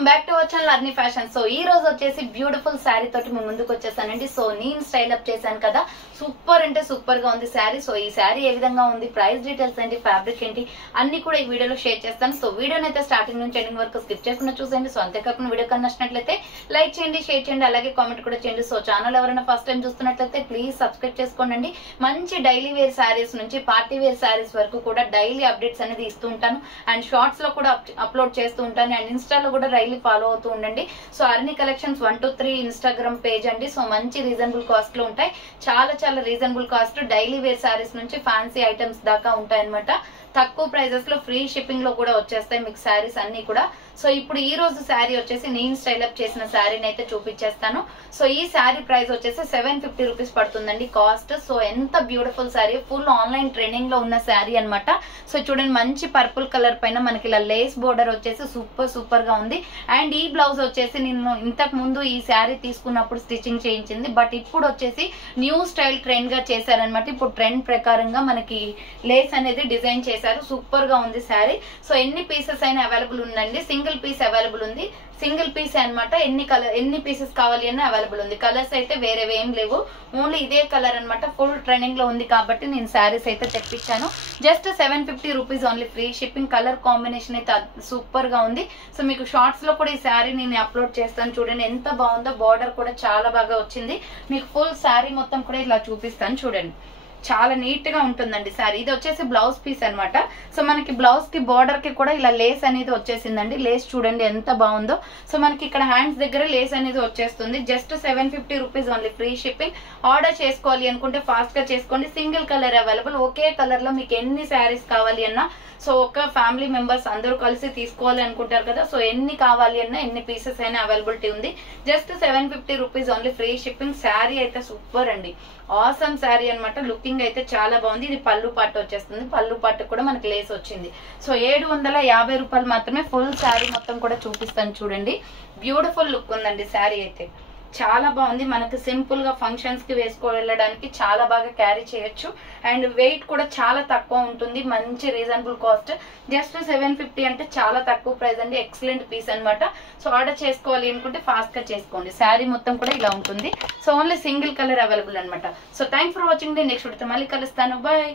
Welcome back to our channel అర్ని fashion. So ఈ రోజు వచ్చేసి బ్యూటిఫుల్ శారీ తోటి మీ ముందుకు వచ్చేసానండి. సో నేను స్టైల్ అప్ చేశాను కదా, సూపర్ అంటే సూపర్ గా ఉంది శారీ. సో ఈ శారీ ఏ విధంగా ఉంది, ప్రైస్ డీటెయిల్స్ ఏంటి, ఫ్యాబ్రిక్ ఏంటి అన్ని కూడా ఈ వీడియోలో షేర్ చేస్తాను. సో వీడియోని అయితే స్టార్టింగ్ నుంచి ఎండింగ్ వరకు స్కిప్ చేయకుండా చూసేయండి. సో అంతేకాకుండా వీడియో కన్నా నచ్చినట్లయితే లైక్ చేయండి, షేర్ చేయండి, అలాగే కామెంట్ కూడా చేయండి. సో ఛానల్ ఎవరైనా ఫస్ట్ టైం చూస్తున్నట్లయితే ప్లీజ్ సబ్స్క్రైబ్ చేసుకోండి. మంచి డైలీ వేర్ శారీస్ నుంచి పార్టీ వేర్ శారీస్ వరకు కూడా డైలీ అప్డేట్స్ అనేది ఇస్తూ ఉంటాను. అండ్ షార్ట్స్ లో కూడా అప్లోడ్ చేస్తూ ఉంటాను. అండ్ ఇన్స్టాలో కూడా డైలీ ఫాలో అవుతూ ఉండండి. So Arni collections 1 to 3 Instagram page అండి. సో మంచి రీజనబుల్ కాస్ట్ లో ఉంటాయి, చాలా reasonable cost. Daily wear saris నుంచి ఫ్యాన్సీ ఐటమ్స్ దాకా ఉంటాయి అనమాట. తక్కువ ప్రైజెస్ లో ఫ్రీ షిప్పింగ్ లో కూడా వచ్చేస్తాయి మీకు శారీస్ అన్ని కూడా. సో ఇప్పుడు ఈ రోజు శారీ వచ్చేసి నేను స్టైల్ అప్ చేసిన శారీని అయితే చూపించేస్తాను. సో ఈ శారీ ప్రైస్ వచ్చేసి 750 రూపీస్ పడుతుందండి కాస్ట్. సో ఎంత beautiful sari, full online trending లో ఉన్న శారీ అనమాట. సో చూడండి, మంచి పర్పుల్ కలర్ పైన మనకి ఇలా లేస్ బోర్డర్ వచ్చేసి సూపర్ గా ఉంది. అండ్ ఈ బ్లౌజ్ వచ్చేసి నేను ఇంతకు ముందు ఈ శారీ తీసుకున్నప్పుడు స్టిచ్చింగ్ చేయించింది, బట్ ఇప్పుడు వచ్చేసి న్యూ స్టైల్ ట్రెండ్ గా చేశారనమాట. ఇప్పుడు ట్రెండ్ ప్రకారంగా మనకి లేస్ అనేది డిజైన్ చేశారు, సూపర్ గా ఉంది శారీ. సో ఎన్ని పీసెస్ అయినా అవైలబుల్ ఉందండి, సింగిల్ పీస్ అవైలబుల్ ఉంది. సింగిల్ పీస్ అనమాట. ఎన్ని పీసెస్ కావాలి అన్న అవైలబుల్ ఉంది. కలర్స్ అయితే వేరేవి ఏం లేవు, ఓన్లీ ఇదే కలర్ అనమాట. ఫుల్ ట్రెండింగ్ లో ఉంది కాబట్టి నేను శారీస్ అయితే తెప్పించాను. Just 750 rupees only, free shipping. Colour combination అయితే సూపర్ గా ఉంది. సో మీకు షార్ట్స్ లో కూడా ఈ శారీ నేను అప్లోడ్ చేస్తాను. చూడండి ఎంత బాగుందో, బార్డర్ కూడా చాలా బాగా వచ్చింది. మీకు ఫుల్ శారీ మొత్తం కూడా ఇలా చూపిస్తాను చూడండి, చాలా నీట్ గా ఉంటుందండి శారీ. ఇది వచ్చేసి బ్లౌజ్ పీస్ అనమాట. సో మనకి బ్లౌజ్ కి బార్డర్ కి కూడా ఇలా లేస్ అనేది వచ్చేసిందండి. లేస్ చూడండి ఎంత బాగుందో. సో మనకి ఇక్కడ హ్యాండ్స్ దగ్గర లేస్ అనేది వచ్చేస్తుంది. Just 750 rupees only, free shipping. Order చేసుకోవాలి అనుకుంటే ఫాస్ట్ గా చేసుకోండి. Single colour available. ఒకే కలర్ లో మీకు ఎన్ని శారీస్ కావాలి అన్నా, సో ఒక ఫ్యామిలీ మెంబర్స్ అందరూ కలిసి తీసుకోవాలి అనుకుంటారు కదా, సో ఎన్ని కావాలి అన్నా ఎన్ని పీసెస్ అయినా అవైలబిలిటీ ఉంది. Just 750 rupees only, free shipping. Sari అయితే సూపర్ అండి, ఆసమ్ శారీ అనమాట. లుకింగ్ అయితే చాలా బాగుంది. ఇది పళ్ళు పాటు వచ్చేస్తుంది, పళ్ళు పాటు కూడా మనకి లేస్ వచ్చింది. సో 750 రూపాయలు మాత్రమే. ఫుల్ శారీ మొత్తం కూడా చూపిస్తాను చూడండి. బ్యూటిఫుల్ లుక్ ఉందండి శారీ అయితే, చాలా బాగుంది. మనకి సింపుల్ గా ఫంక్షన్స్ కి వెళ్ళడానికి చాలా బాగా క్యారీ చేయొచ్చు. అండ్ వెయిట్ కూడా చాలా తక్కువ ఉంటుంది. మంచి రీజనబుల్ కాస్ట్. జస్ట్ 750 అంటే చాలా తక్కువ ప్రైస్ అండి. ఎక్సలెంట్ పీస్ అనమాట. సో ఆర్డర్ చేసుకోవాలి అనుకుంటే ఫాస్ట్ గా చేసుకోండి. శారీ మొత్తం కూడా ఇలా ఉంటుంది. So only single colour available అనమాట. So thanks for watching. Next వీడియోతో మళ్ళీ కలుస్తాను. బాయ్.